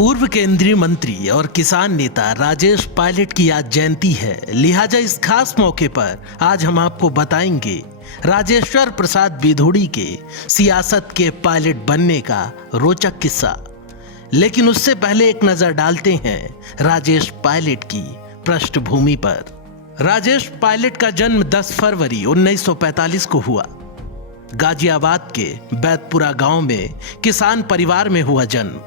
पूर्व केंद्रीय मंत्री और किसान नेता राजेश पायलट की आज जयंती है। लिहाजा इस खास मौके पर आज हम आपको बताएंगे राजेश्वर प्रसाद विधोड़ी के सियासत के पायलट बनने का रोचक किस्सा। लेकिन उससे पहले एक नजर डालते हैं राजेश पायलट की पृष्ठभूमि पर। राजेश पायलट का जन्म 10 फरवरी 1945 को हुआ। गाजियाबाद के बैतपुरा गांव में किसान परिवार में हुआ जन्म।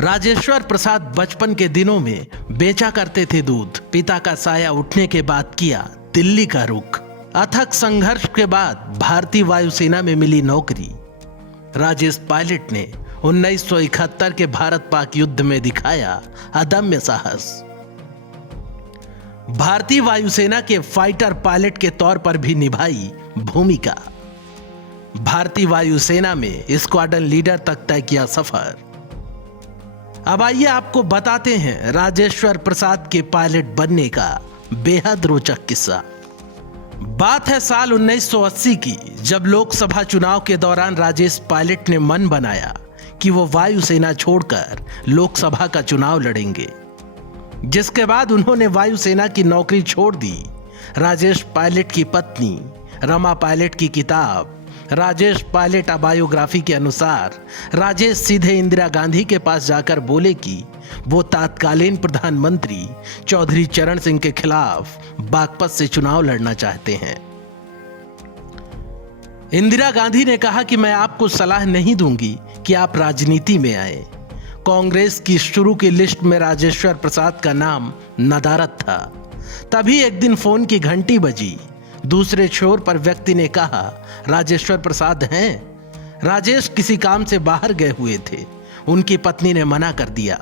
राजेश्वर प्रसाद बचपन के दिनों में बेचा करते थे दूध। पिता का साया उठने के बाद किया दिल्ली का रुख। अथक संघर्ष के बाद भारतीय वायुसेना में मिली नौकरी। राजेश पायलट ने 1971 के भारत पाक युद्ध में दिखाया अदम्य साहस। भारतीय वायुसेना के फाइटर पायलट के तौर पर भी निभाई भूमिका। भारतीय वायुसेना में स्क्वाड्रन लीडर तक तय किया सफर। अब आइए आपको बताते हैं राजेश्वर प्रसाद के पायलट बनने का बेहद रोचक किस्सा। बात है साल 1980 की, जब लोकसभा चुनाव के दौरान राजेश पायलट ने मन बनाया कि वो वायुसेना छोड़कर लोकसभा का चुनाव लड़ेंगे। जिसके बाद उन्होंने वायुसेना की नौकरी छोड़ दी। राजेश पायलट की पत्नी रमा पायलट की किताब राजेश पायलट अ बायोग्राफी के अनुसार राजेश सीधे इंदिरा गांधी के पास जाकर बोले कि वो तत्कालीन प्रधानमंत्री चौधरी चरण सिंह के खिलाफ बागपत से चुनाव लड़ना चाहते हैं। इंदिरा गांधी ने कहा कि मैं आपको सलाह नहीं दूंगी कि आप राजनीति में आए। कांग्रेस की शुरू की लिस्ट में राजेश्वर प्रसाद का नाम नदारद था। तभी एक दिन फोन की घंटी बजी। दूसरे छोर पर व्यक्ति ने कहा, राजेश्वर प्रसाद हैं? राजेश किसी काम से बाहर गए हुए थे। उनकी पत्नी ने मना कर दिया।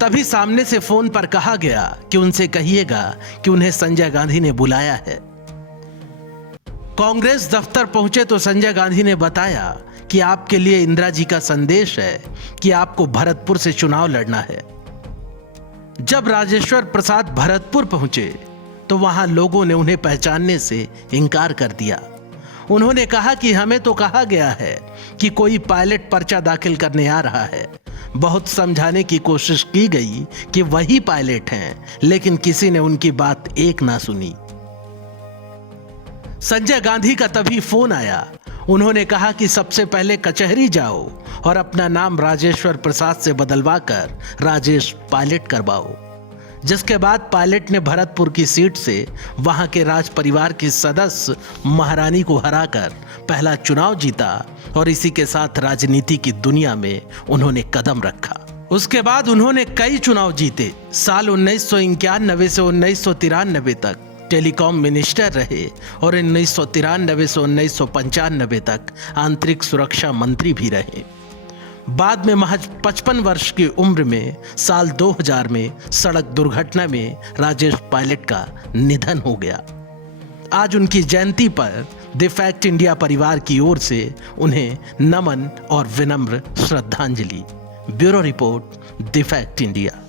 तभी सामने से फोन पर कहा गया कि उनसे कहिएगा कि उन्हें संजय गांधी ने बुलाया है। कांग्रेस दफ्तर पहुंचे तो संजय गांधी ने बताया कि आपके लिए इंदिरा जी का संदेश है कि आपको भरतपुर से चुनाव लड़ना है। जब राजेश्वर प्रसाद भरतपुर पहुंचे तो वहां लोगों ने उन्हें पहचानने से इनकार कर दिया। उन्होंने कहा कि हमें तो कहा गया है कि कोई पायलट पर्चा दाखिल करने आ रहा है। बहुत समझाने की कोशिश की गई कि वही पायलट हैं, लेकिन किसी ने उनकी बात एक ना सुनी। संजय गांधी का तभी फोन आया। उन्होंने कहा कि सबसे पहले कचहरी जाओ और अपना नाम राजेश्वर प्रसाद से बदलवा कर राजेश पायलट करवाओ। जिसके बाद पायलट ने भरतपुर की सीट से वहां के राज परिवार की सदस्य महारानी को हराकर पहला चुनाव जीता और इसी के साथ राजनीति की दुनिया में उन्होंने कदम रखा। उसके बाद उन्होंने कई चुनाव जीते। साल 1991 से 1993 तक टेलीकॉम मिनिस्टर रहे और 1993 से 1995 तक आंतरिक सुरक्षा मंत्री भी रहे। बाद में महज 55 वर्ष की उम्र में साल 2000 में सड़क दुर्घटना में राजेश पायलट का निधन हो गया। आज उनकी जयंती पर द फैक्ट इंडिया परिवार की ओर से उन्हें नमन और विनम्र श्रद्धांजलि। Bureau report, the fact India.